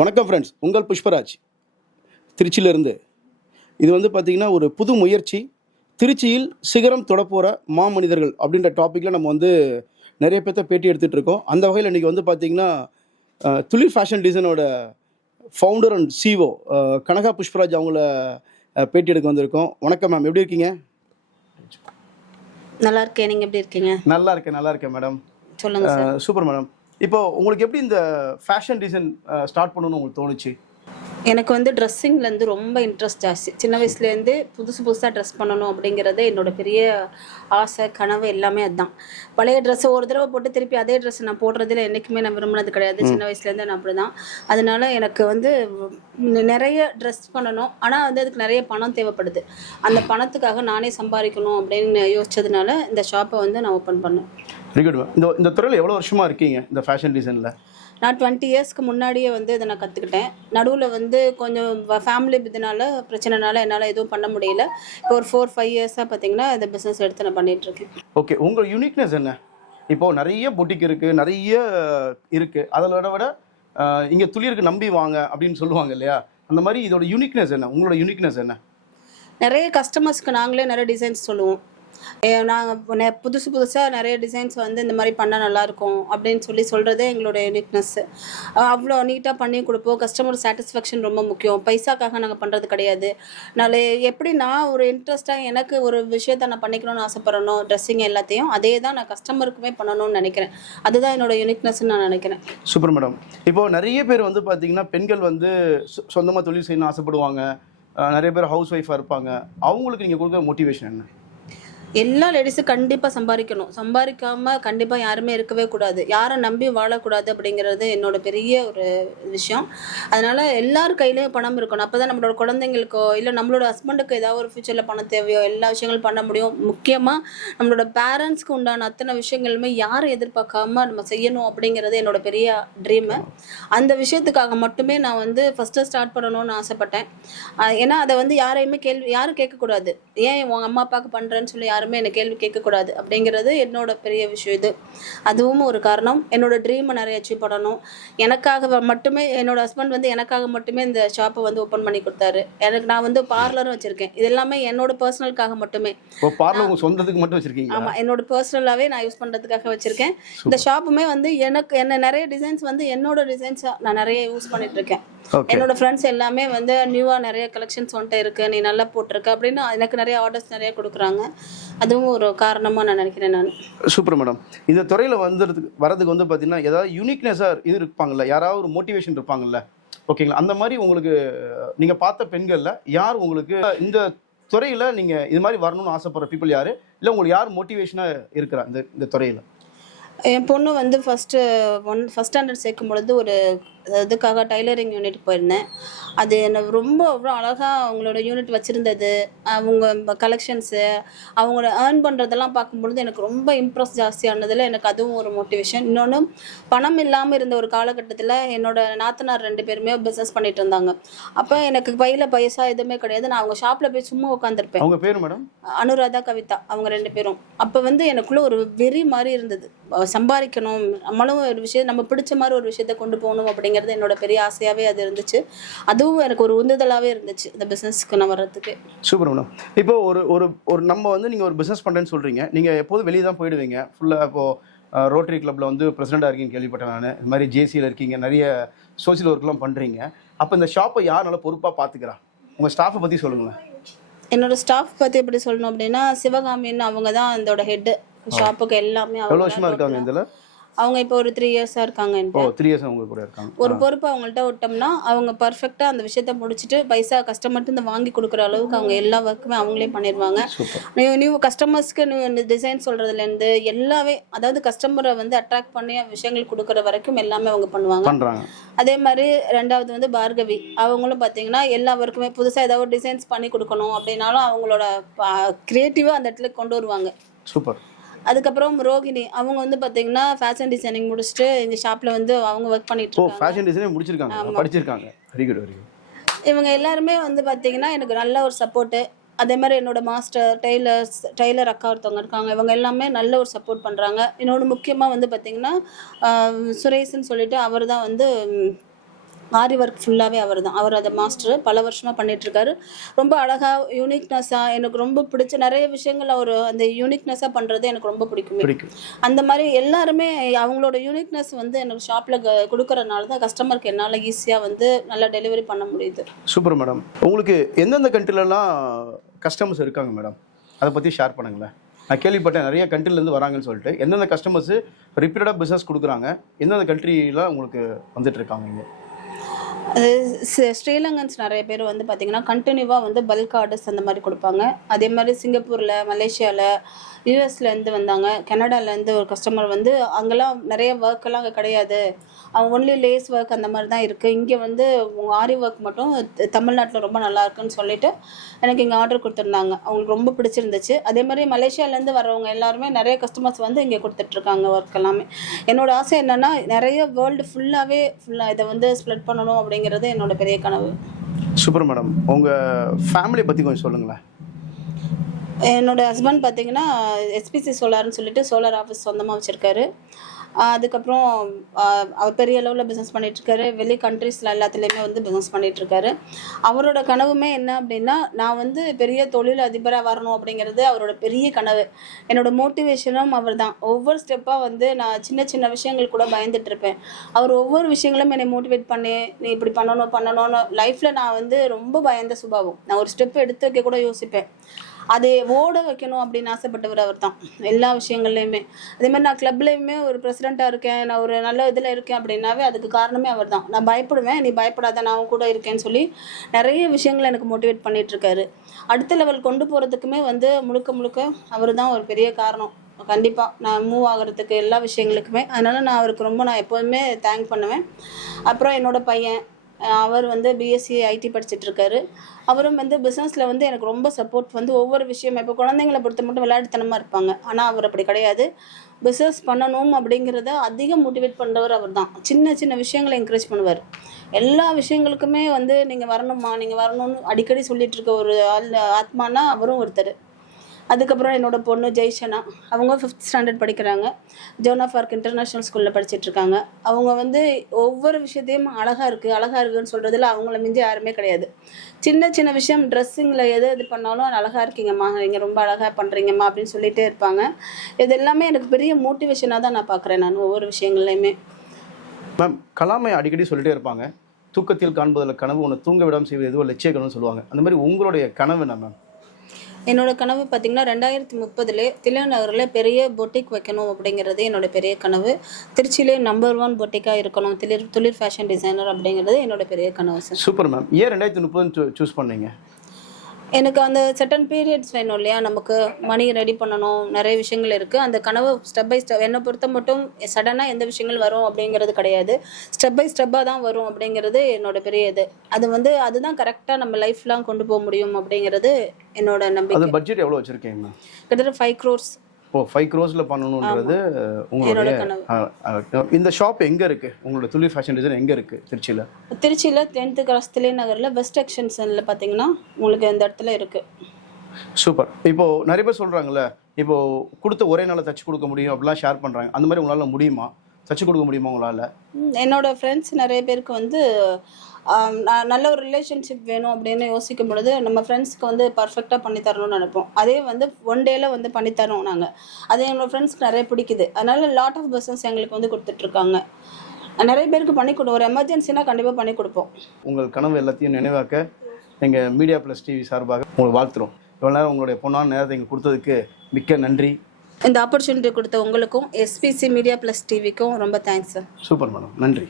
வணக்கம் ஃப்ரெண்ட்ஸ், உங்கள் புஷ்பராஜ் திருச்சியிலிருந்து. இது வந்து பார்த்திங்கன்னா ஒரு புது முயற்சி. திருச்சியில் சிகரம் தொடப்போகிற மாமனிதர்கள் அப்படின்ற டாப்பிக்கில் நம்ம வந்து நிறைய பேர்த்த பேட்டி எடுத்துகிட்டு இருக்கோம். அந்த வகையில் இன்றைக்கி வந்து பார்த்திங்கன்னா துளிர் ஃபேஷன் டிசைனோட founder and CEO Kanaka Pushparaj அவங்கள பேட்டி எடுக்க வந்திருக்கோம். வணக்கம் மேம், எப்படி இருக்கீங்க? நல்லா இருக்கேன். நீங்கள் எப்படி இருக்கீங்க? நல்லா இருக்கேன் மேடம். சொல்லுங்கள் சார். Super madam. இப்போ உங்களுக்கு எப்படி இந்த ஃபேஷன் டிசைன் ஸ்டார்ட் பண்ணணும்னு உங்களுக்கு தோணுச்சு? எனக்கு வந்து ட்ரெஸ்ஸிங்லேருந்து ரொம்ப இன்ட்ரெஸ்ட் ஜாஸ்தி. சின்ன வயசுலேருந்து புதுசாக ட்ரெஸ் பண்ணணும் அப்படிங்கிறது என்னோட பெரிய ஆசை, கனவு எல்லாமே அதுதான். பழைய ட்ரெஸ்ஸை ஒரு தடவை போட்டு திருப்பி அதே ட்ரெஸ் நான் போடுறதுல என்றைக்குமே நான் விரும்பினது கிடையாது. சின்ன வயசுலேருந்து நான் அப்படி தான். அதனால எனக்கு வந்து நிறைய ட்ரெஸ் பண்ணணும். ஆனால் வந்து அதுக்கு நிறைய பணம் தேவைப்படுது. அந்த பணத்துக்காக நானே சம்பாதிக்கணும் அப்படின்னு யோசிச்சதுனால இந்த ஷாப்பை வந்து நான் ஓப்பன் பண்ணேன். Very good ma'am. இந்த துறையில் எவ்வளோ வருஷமாக இருக்கீங்க இந்த ஃபேஷன் டிசைனில்? நான் 20 இயர்ஸ்க்கு முன்னாடியே வந்து இதை நான் கற்றுக்கிட்டேன். நடுவில் வந்து கொஞ்சம் ஃபேமிலி இதனால பிரச்சனைனால என்னால் எதுவும் பண்ண முடியல. இப்போ ஒரு 4-5 இயர்ஸாக பார்த்தீங்கன்னா இந்த பிஸ்னஸ் எடுத்து நான் பண்ணிகிட்ருக்கேன். ஓகே, உங்கள் யூனிக்னஸ் என்ன? இப்போது நிறைய பொட்டிக் இருக்குது, நிறைய இருக்குது. அதில் விட இங்கே துளிருக்கு நம்பி வாங்க அப்படின்னு சொல்லுவாங்க இல்லையா? அந்த மாதிரி இதோட யூனிக்னஸ் என்ன? உங்களோட யூனிக்னஸ் என்ன? நிறைய கஸ்டமர்ஸ்க்கு நாங்களே நிறைய டிசைன்ஸ் சொல்லுவோம். நாங்கள் புதுசாக நிறைய டிசைன்ஸ் வந்து இந்த மாதிரி பண்ணால் நல்லாயிருக்கும் அப்படின்னு சொல்கிறதே எங்களோட யூனிக்னஸ்ஸு. அவ்வளோ நீட்டாக பண்ணி கொடுப்போம். கஸ்டமர் சாட்டிஸ்ஃபேக்ஷன் ரொம்ப முக்கியம். பைசாக்காக நாங்கள் பண்ணுறது கிடையாது. எப்படி நான் ஒரு இன்ட்ரெஸ்ட்டாக எனக்கு ஒரு விஷயத்த நான் பண்ணிக்கணும்னு ஆசைப்பட்றனோ, ட்ரெஸ்ஸிங் எல்லாத்தையும் அதே தான் நான் கஸ்டமருக்குமே பண்ணணும்னு நினைக்கிறேன். அதுதான் என்னோட யூனிக்னஸ்ன்னு நான் நினைக்கிறேன். Super madam. இப்போது நிறைய பேர் வந்து பார்த்திங்கன்னா பெண்கள் வந்து சொந்தமாக தொழில் செய்யணும்னு ஆசைப்படுவாங்க. நிறைய பேர் ஹவுஸ் ஒய்ஃபாக இருப்பாங்க. அவங்களுக்கு நீங்கள் கொடுக்குற மோட்டிவேஷன் என்ன? எல்லா லேடிஸும் கண்டிப்பாக சம்பாதிக்கணும். சம்பாதிக்காமல் கண்டிப்பாக யாருமே இருக்கவே கூடாது. யாரை நம்பி வாழக்கூடாது அப்படிங்கிறது என்னோட பெரிய ஒரு விஷயம். அதனால் எல்லார் கையிலையும் பணம் இருக்கணும். அப்போ தான் நம்மளோட குழந்தைங்களுக்கோ இல்லை நம்மளோட ஹஸ்பண்டுக்கு ஏதாவது ஒரு ஃபியூச்சரில் பணம் தேவையோ எல்லா விஷயங்களும் பண்ண முடியும். முக்கியமாக நம்மளோட பேரண்ட்ஸ்க்கு உண்டான அத்தனை விஷயங்களுமே யாரை எதிர்பார்க்காம நம்ம செய்யணும் அப்படிங்கிறது என்னோட பெரிய ட்ரீமு. அந்த விஷயத்துக்காக மட்டுமே நான் வந்து ஃபஸ்ட்டு ஸ்டார்ட் பண்ணணும்னு ஆசைப்பட்டேன். ஏன்னா அதை வந்து யாரையுமே யாரும் கேட்கக்கூடாது. ஏன் உங்கள் அம்மா அப்பாவுக்கு பண்ணுறேன்னு சொல்லி யாருமே என்னை கேள்வி கேட்கக்கூடாது அப்படிங்கிறது என்னோட பெரிய விஷயம். இது அதுவும் ஒரு காரணம். என்னோட ட்ரீமை நிறைய அச்சீவ் பண்ணணும். எனக்காக மட்டுமே என்னோட ஹஸ்பண்ட் வந்து எனக்காக மட்டுமே இந்த ஷாப்பை வந்து ஓப்பன் பண்ணி கொடுத்தாரு. நான் வந்து பார்லரும் வச்சுருக்கேன். இது எல்லாமே என்னோட பர்சனலுக்காக மட்டுமே. பார்லர் சொந்தத்துக்கு மட்டும் வச்சுருக்கீங்க? ஆமாம், என்னோட பர்சனலாகவே நான் யூஸ் பண்ணுறதுக்காக வச்சுருக்கேன். இந்த ஷாப்புமே வந்து என்ன நிறைய டிசைன்ஸ் வந்து என்னோட டிசைன்ஸாக நான் நிறைய யூஸ் பண்ணிகிட்ருக்கேன். என்னோட ஃப்ரெண்ட்ஸ் எல்லாமே வந்து நியூவாக நிறைய கலெக்ஷன்ஸ் வந்துட்டு இருக்குது, நீ நல்லா போட்டிருக்க அப்படின்னு எனக்கு நிறைய ஆர்டர்ஸ் நிறைய கொடுக்குறாங்க. அதுவும் ஒரு காரணமாக நான் நினைக்கிறேன். நான் சூப்பர் மேடம். இந்த துறையில் வரதுக்கு வந்து பார்த்தீங்கன்னா ஏதாவது யூனிக்னஸாக இது இருப்பாங்கல்ல, யாராவது ஒரு மோட்டிவேஷன் இருப்பாங்கல்ல, ஓகேங்களா? அந்த மாதிரி உங்களுக்கு நீங்கள் பார்த்த பெண்களில் யார் உங்களுக்கு இந்த துறையில் நீங்கள் இது மாதிரி வரணும்னு ஆசைப்படுற பீப்புள் யார்? இல்லை உங்களுக்கு யார் மோட்டிவேஷனாக இருக்கிறா இந்த துறையில்? என் பொண்ணு வந்து ஃபஸ்ட் ஸ்டாண்டர்ட் சேர்க்கும் பொழுது ஒரு இதுக்காக டைலரிங் யூனிட் போயிருந்தேன். அது எனக்கு ரொம்ப அவ்வளோ அழகாக அவங்களோட யூனிட் வச்சுருந்தது. அவங்க கலெக்ஷன்ஸு அவங்களோட ஏர்ன் பண்ணுறதெல்லாம் பார்க்கும்பொழுது எனக்கு ரொம்ப இம்ப்ரெஸ் ஜாஸ்தியானதில் எனக்கு அதுவும் ஒரு மோட்டிவேஷன். இன்னொன்று, பணம் இல்லாமல் இருந்த ஒரு காலகட்டத்தில் என்னோட நாத்தனார் 2 பேருமே பிஸ்னஸ் பண்ணிட்டு இருந்தாங்க. அப்போ எனக்கு கையில் பைசா எதுவுமே கிடையாது. நான் அவங்க ஷாப்பில் போய் சும்மா உட்காந்துருப்பேன். அவங்க பேர் மேடம்? அனுராதா, கவிதா, அவங்க 2 பேரும். அப்போ வந்து எனக்குள்ளே ஒரு வெறி மாதிரி இருந்தது. சம்பாதிக்கணும், நம்மளும் ஒரு விஷயம் நம்ம பிடிச்ச மாதிரி ஒரு விஷயத்தை கொண்டு போகணும் அப்படிங்கிறது என்னோட பெரிய ஆசையாகவே அது இருந்துச்சு. அதுவும் எனக்கு ஒரு உந்துதலாகவே இருந்துச்சு இந்த பிஸ்னஸ்க்கு நான் வர்றதுக்கு. Super madam. இப்போ ஒரு நம்ம வந்து நீங்கள் ஒரு பிஸ்னஸ் பண்ணுறேன்னு சொல்கிறீங்க. நீங்கள் எப்போதும் வெளியே தான் போயிடுவீங்க ஃபுல்லாக. இப்போது ரோட்டரி கிளப்பில் வந்து பிரசிடெண்ட்டாக இருக்கீங்கன்னு கேள்விப்பட்டேன் நான். இது மாதிரி ஜேசியில் இருக்கீங்க, நிறைய சோசியல் ஒர்க்லாம் பண்ணுறீங்க. அப்போ இந்த ஷாப்பை யார் நல்லா பொறுப்பாக பார்த்துக்கிறா? உங்கள் ஸ்டாஃபை பற்றி சொல்லுங்களேன். என்னோட ஸ்டாஃப் பற்றி எப்படி சொல்லணும் அப்படின்னா, சிவகாமின்னு அவங்க தான் அதோட ஹெட்டு. ஷாப்புக்கு எல்லாமே எவ்வளோ வருஷமாக இருக்காங்க இதில்? அவங்க இப்போ ஒரு 3 இயர்ஸாக இருக்காங்க. 3 இயர்ஸ் அவங்க கூட இருக்காங்க. ஒரு பொறுப்பு அவங்கள்ட்ட விட்டோம்னா அவங்க பர்ஃபெக்டாக அந்த விஷயத்த முடிச்சுட்டு பைசா கஸ்டமர்ட்டு இந்த வாங்கி கொடுக்குற அளவுக்கு அவங்க எல்லா ஒர்க்குமே அவங்களே பண்ணிடுவாங்க. நியூ கஸ்டமர்ஸ்க்கு நியூ டிசைன் சொல்கிறதுலேருந்து எல்லாமே, அதாவது கஸ்டமரை வந்து அட்ராக்ட் பண்ணி விஷயங்கள் கொடுக்குற வரைக்கும் எல்லாமே அவங்க பண்ணுவாங்க. அதே மாதிரி 2வது வந்து பார்கவி. அவங்களும் பார்த்தீங்கன்னா எல்லா ஒர்க்குமே புதுசாக ஏதாவது டிசைன்ஸ் பண்ணி கொடுக்கணும் அப்படின்னாலும் அவங்களோட க்ரியேட்டிவாக அந்த இடத்துல கொண்டு வருவாங்க. சூப்பர். அதுக்கப்புறம் ரோகிணி, அவங்க வந்து பார்த்தீங்கன்னா ஃபேஷன் டிசைனிங் முடிச்சுட்டு எங்கள் ஷாப்பில் வந்து அவங்க ஒர்க் பண்ணிட்டு இருக்காங்க. ஃபேஷன் டிசைனிங் முடிச்சிருக்காங்க, படிச்சிருக்காங்க. Very good, very good. இவங்க எல்லாருமே வந்து பார்த்தீங்கன்னா எனக்கு நல்ல ஒரு சப்போர்ட்டு. அதே மாதிரி என்னோட மாஸ்டர் டெய்லர் அக்கா ஒருத்தவங்க இருக்காங்க. இவங்க எல்லாமே நல்ல ஒரு சப்போர்ட் பண்ணுறாங்க. இன்னொன்று முக்கியமாக வந்து பார்த்தீங்கன்னா சுரேஷ்ன்னு சொல்லிட்டு அவர் தான் வந்து ஆரி ஒர்க் ஃபுல்லாகவே அவர் தான். அவர் அதை மாஸ்டர் பல வருஷமாக பண்ணிகிட்ருக்காரு. ரொம்ப அழகாக யூனிக்னஸாக எனக்கு ரொம்ப பிடிச்ச நிறைய விஷயங்கள் அவர் அந்த யூனிக்னஸாக பண்ணுறது எனக்கு ரொம்ப பிடிக்குமே. அந்த மாதிரி எல்லாருமே அவங்களோட யூனிக்னஸ் வந்து எனக்கு ஷாப்பில் கொடுக்குறதுனால தான் கஸ்டமருக்கு என்னால் ஈஸியாக வந்து நல்லா டெலிவரி பண்ண முடியுது. Super madam. உங்களுக்கு எந்தெந்த கண்ட்ரிலலாம் கஸ்டமர்ஸ் இருக்காங்க மேடம், அதை பற்றி ஷேர் பண்ணுங்களேன். நான் கேள்விப்பட்டேன் நிறைய கண்ட்ரிலேருந்து வராங்கன்னு சொல்லிட்டு. எந்தெந்த கஸ்டமர்ஸு ரிப்பீட்டடாக பிஸ்னஸ் கொடுக்குறாங்க, எந்தெந்த கண்ட்ரியில் உங்களுக்கு வந்துட்டு இருக்காங்க இங்கே? அது ஸ்ரீலங்கன்ஸ் நிறைய பேர் வந்து பார்த்திங்கன்னா கண்டினியூவாக வந்து பல்க் ஆர்டர்ஸ் அந்த மாதிரி கொடுப்பாங்க. அதே மாதிரி சிங்கப்பூரில், மலேசியாவில், யூஎஸ்லேருந்து வந்தாங்க. கனடாலேருந்து ஒரு கஸ்டமர் வந்து அங்கெல்லாம் நிறைய ஒர்க்கெல்லாம் அங்கே கிடையாது, அவங்க ஒன்லி லேஸ் ஒர்க் அந்த மாதிரி தான் இருக்குது, இங்கே வந்து ஆரி ஒர்க் மட்டும் தமிழ்நாட்டில் ரொம்ப நல்லா இருக்குன்னு சொல்லிட்டு எனக்கு இங்கே ஆர்டர் கொடுத்துருந்தாங்க. அவங்களுக்கு ரொம்ப பிடிச்சிருந்துச்சு. அதே மாதிரி மலேசியாவிலேருந்து வரவங்க எல்லாருமே நிறைய கஸ்டமர்ஸ் வந்து இங்கே கொடுத்துட்ருக்காங்க ஒர்க் எல்லாமே. என்னோடய ஆசை என்னென்னா நிறைய வேர்ல்டு ஃபுல்லாக இதை வந்து ஸ்ப்ரெட் பண்ணணும் அப்படிங்கிறது என்னோட பெரிய கனவு. Super madam. உங்கள் ஃபேமிலியை பற்றி கொஞ்சம் சொல்லுங்களேன். என்னோட ஹஸ்பண்ட் பார்த்தீங்கன்னா எஸ்பிசி சோலார்னு சொல்லிட்டு சோலார் ஆஃபீஸ் சொந்தமாக வச்சுருக்காரு. அதுக்கப்புறம் அவர் பெரிய அளவில் பிஸ்னஸ் பண்ணிகிட்ருக்காரு. வெளி கண்ட்ரீஸில் எல்லாத்துலேயுமே வந்து பிஸ்னஸ் பண்ணிகிட்ருக்காரு. அவரோட கனவுமே என்ன அப்படின்னா நான் வந்து பெரிய தொழில் அதிபராக வரணும் அப்படிங்கிறது அவரோட பெரிய கனவு. என்னோட மோட்டிவேஷனும் அவர் தான். ஒவ்வொரு ஸ்டெப்பாக வந்து நான் சின்ன சின்ன விஷயங்கள் கூட பயந்துட்டுருப்பேன். அவர் ஒவ்வொரு விஷயங்களும் என்னை மோட்டிவேட் பண்ணி நீ இப்படி பண்ணணும்னு லைஃப்பில் நான் வந்து ரொம்ப பயந்த சுபாவம். நான் ஒரு ஸ்டெப் எடுத்து வைக்க கூட யோசிப்பேன். அதை ஓட வைக்கணும் அப்படின்னு ஆசைப்பட்டவர் அவர் தான் எல்லா விஷயங்கள்லையுமே. அதே மாதிரி நான் கிளப்லேயுமே ஒரு பிரசிடெண்ட்டாக இருக்கேன், நான் ஒரு நல்ல இதில் இருக்கேன் அப்படின்னாவே அதுக்கு காரணமே அவர் தான். நான் பயப்படுவேன், நீ பயப்படாத, நான் கூட இருக்கேன்னு சொல்லி நிறைய விஷயங்களை எனக்கு மோட்டிவேட் பண்ணிகிட்ருக்காரு. அடுத்த லெவல் கொண்டு போகிறதுக்குமே வந்து முழுக்க அவர் தான் ஒரு பெரிய காரணம். கண்டிப்பாக நான் மூவ் ஆகிறதுக்கு எல்லா விஷயங்களுக்குமே. அதனால் நான் அவருக்கு ரொம்ப எப்போதுமே தேங்க் பண்ணுவேன். அப்புறம் என்னோட பையன் அவர் வந்து பிஎஸ்சி ஐடி படிச்சுட்ருக்காரு. அவரும் வந்து பிஸ்னஸில் வந்து எனக்கு ரொம்ப சப்போர்ட் வந்து ஒவ்வொரு விஷயம். இப்போ குழந்தைங்களை பொறுத்த மட்டும் விளையாட்டுத்தனமாக இருப்பாங்க, ஆனால் அவர் அப்படி கிடையாது. பிஸ்னஸ் பண்ணணும் அப்படிங்கிறத அதிகம் மோட்டிவேட் பண்ணுறவர் அவர் தான். சின்ன சின்ன விஷயங்களை என்கரேஜ் பண்ணுவார். எல்லா விஷயங்களுக்குமே வந்து நீங்கள் வரணும்மா, நீங்கள் வரணும்னு அடிக்கடி சொல்லிகிட்டு இருக்க ஒரு ஆள் ஆத்மானா அவரும் ஒருத்தர். அதுக்கப்புறம் என்னோடய பொண்ணு ஜெய்ஷனா, அவங்க 5th ஸ்டாண்டர்ட் படிக்கிறாங்க. ஜோன் ஆஃப் ஆர்க் இன்டர்நேஷ்னல் ஸ்கூலில் படிச்சுட்ருக்காங்க. அவங்க வந்து ஒவ்வொரு விஷயத்தையும் அழகாக இருக்குன்னு சொல்கிறதுல அவங்கள மிஞ்சி யாருமே கிடையாது. சின்ன சின்ன விஷயம் ட்ரெஸ்ஸிங்கில் எது பண்ணாலும் அழகாக இருக்கீங்கம்மா, நீங்கள் ரொம்ப அழகாக பண்ணுறீங்கம்மா அப்படின்னு சொல்லிகிட்டே இருப்பாங்க. இது எல்லாமே எனக்கு பெரிய மோட்டிவேஷனாக தான் நான் பார்க்குறேன் நான் ஒவ்வொரு விஷயங்கள்லையுமே. மேம், கலாமை அடிக்கடி சொல்லிகிட்டே இருப்பாங்க, தூக்கத்தில் காண்பதில் கனவு ஒன்று தூங்க விடாமல் செய்வது எதுவும் லட்சிய கனவுன்னு சொல்லுவாங்க. அந்த மாதிரி உங்களுடைய கனவு என்ன மேம்? என்னோட கனவு பார்த்திங்கன்னா 2030 தில்லை நகரில் பெரிய பொட்டிக் வைக்கணும் அப்படிங்கிறது என்னோட பெரிய கனவு. திருச்சியிலே நம்பர் 1 பொட்டிக்காக இருக்கணும், துளிர் ஃபேஷன் டிசைனர் அப்படிங்கிறது என்னோட பெரிய கனவு சார். Super ma'am. ஏன் 2030 சூஸ் பண்ணீங்க? எனக்கு அந்த சர்டன் பீரியட்ஸ் வேணும் இல்லையா, நமக்கு மணி ரெடி பண்ணணும், நிறைய விஷயங்கள் இருக்குது. அந்த கனவு ஸ்டெப் பை ஸ்டெப் என்னை பொறுத்த மட்டும் சடனாக எந்த விஷயங்கள் வரும் அப்படிங்கிறது கிடையாது, ஸ்டெப் பை ஸ்டெப்பாக தான் வரும் அப்படிங்கிறது என்னோட பெரிய இது. அது வந்து அதுதான் கரெக்டாக நம்ம லைஃப்லாம் கொண்டு போக முடியும் அப்படிங்கிறது என்னோட நம்பிக்கை. அது பட்ஜெட் எவ்வளோ வச்சுருக்கீங்க? கிட்டத்தட்ட 5 crores. 5 crores பண்ணணுன்றது உங்களுடைய கனவு. இந்த ஷாப் எங்கே இருக்குது? உங்களோட துளிர் ஃபேஷன் டிசைன் எங்கே இருக்குது? திருச்சியில் 10th Cross தில்லை நகரில் பெஸ்ட் எக்ஸ்டென்ஷனில் பார்த்தீங்கன்னா உங்களுக்கு இந்த இடத்துல இருக்குது. சூப்பர். இப்போது நிறைய பேர் சொல்கிறாங்கல்ல, இப்போது கொடுத்த ஒரே நாளில் தச்சு கொடுக்க முடியும் அப்படிலாம் ஷேர் பண்ணுறாங்க. அந்த மாதிரி உங்களால் முடியுமா? தச்சு கொடுக்க முடியுமா உங்களால்? என்னோட ஃப்ரெண்ட்ஸ் நிறைய பேருக்கு வந்து நல்ல ஒரு ரிலேஷன்ஷிப் வேணும் அப்படின்னு யோசிக்கும் பொழுது நம்ம ஃப்ரெண்ட்ஸ்க்கு வந்து பர்ஃபெக்டாக பண்ணித்தரணும்னு நினைப்போம். அதே வந்து 1 டேயில் வந்து பண்ணித்தரோம் நாங்கள். அது எங்களோட ஃப்ரெண்ட்ஸ்க்கு நிறைய பிடிக்குது. அதனால் லாட் ஆஃப் பிஸ்னஸ் எங்களுக்கு வந்து கொடுத்துட்ருக்காங்க. நிறைய பேருக்கு பண்ணி கொடுப்போம். ஒரு எமர்ஜென்சினா கண்டிப்பாக பண்ணி கொடுப்போம். உங்கள் கனவு எல்லாத்தையும் நினைவாக்க எங்கள் மீடியா ப்ளஸ் டிவி சார்பாக உங்களுக்கு வாழ்த்துறோம். இவ்வளோ நேரம் உங்களுடைய பொன்னான நேரத்தை இங்கே கொடுத்ததுக்கு மிக்க நன்றி. இந்த ஆப்பர்ச்சுனிட்டி கொடுத்த உங்களுக்கும் எஸ்பிசி மீடியா ப்ளஸ் டிவிக்கும் ரொம்ப தேங்க்ஸ் சார். சூப்பர் மேடம், நன்றி.